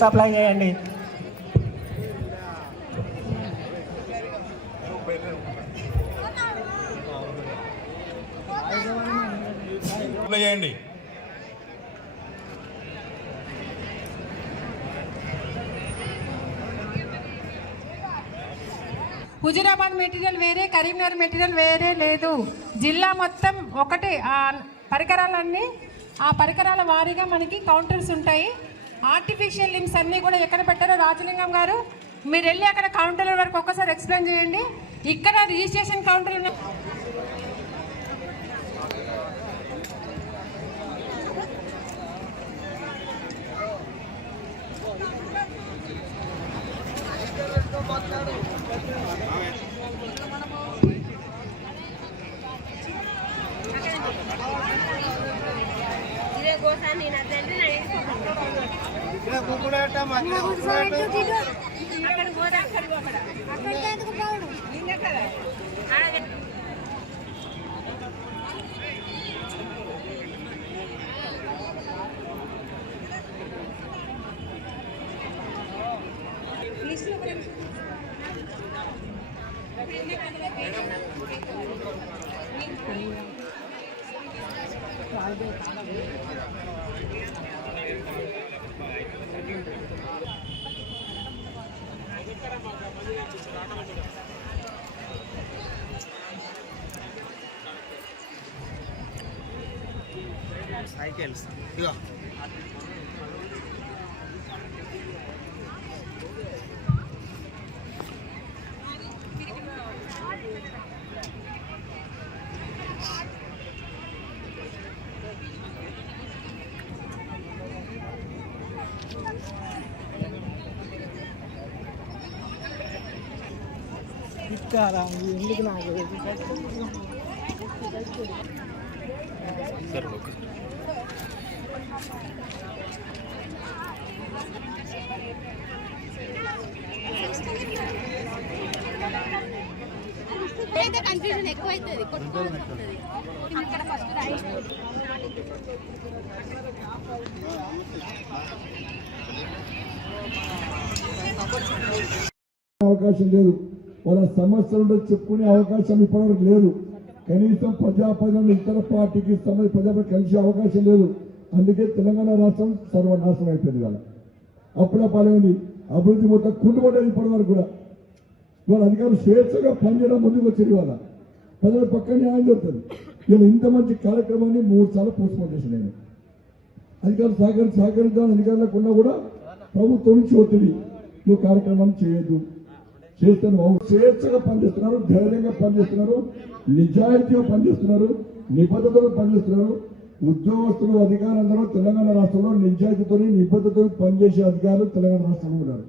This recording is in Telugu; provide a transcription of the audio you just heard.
సప్లై చేయండి. హుజురాబాద్ మెటీరియల్ వేరే, కరీంనగర్ మెటీరియల్ వేరే లేదు. జిల్లా మొత్తం ఒకటే. పరికరాలన్నీ ఆ పరికరాల వారీగా మనకి కౌంటర్స్ ఉంటాయి. ఆర్టిఫిషియల్ లిమ్స్ అన్నీ కూడా ఎక్కడ పెట్టారో రాజలింగం గారు మీరు వెళ్ళి అక్కడ కౌంటర్ల వరకు ఒక్కసారి ఎక్స్ప్లెయిన్ చేయండి. ఇక్కడ రిజిస్ట్రేషన్ కౌంటర్ ఉన్నాయి. సైకిల్స్ ఇగో ఎందుకు నాకు కన్ఫ్యూజన్ ఎక్కువ అవుతుంది. అక్కడ ఫస్ట్ అవకాశం లేదు. వాళ్ళ సమస్యలు చెప్పుకునే అవకాశం ఇప్పటివరకు లేదు. కనీసం ప్రజాప్రజలు ఇతర పార్టీకి ప్రజాప్రజలు కలిసే అవకాశం లేదు. అందుకే తెలంగాణ రాష్ట్రం సర్వనాశనం అయిపోయింది. వాళ్ళ అప్పుడే పాలైంది. అభివృద్ధి మొత్తం కుంటుపడ్డది. ఇప్పటి వరకు కూడా వాళ్ళ అధికారులు స్వేచ్ఛగా పనిచేయడం ముందుకు వచ్చేది. వాళ్ళ ప్రజల పక్క న్యాయం జరుగుతుంది. వీళ్ళు ఇంత మంచి కార్యక్రమాన్ని 3 సార్లు పోస్ట్పోన్ చేసి నేను అధికారులు సహకరిద్దాం అధికారులకు ఉన్నా కూడా ప్రభుత్వం నుంచి ఒత్తిడి నువ్వు కార్యక్రమాన్ని చేయొద్దు చేస్తాను. స్వేచ్ఛగా పనిచేస్తున్నారు, ధైర్యంగా పనిచేస్తున్నారు, నిజాయితీగా పనిచేస్తున్నారు, నిబద్ధతతో పనిచేస్తున్నారు. ఉద్యోగస్తులు అధికారులందరూ తెలంగాణ రాష్ట్రంలో నిజాయితీతో నిబద్ధతతో పనిచేసే అధికారులు తెలంగాణ రాష్ట్రంలో ఉన్నారు.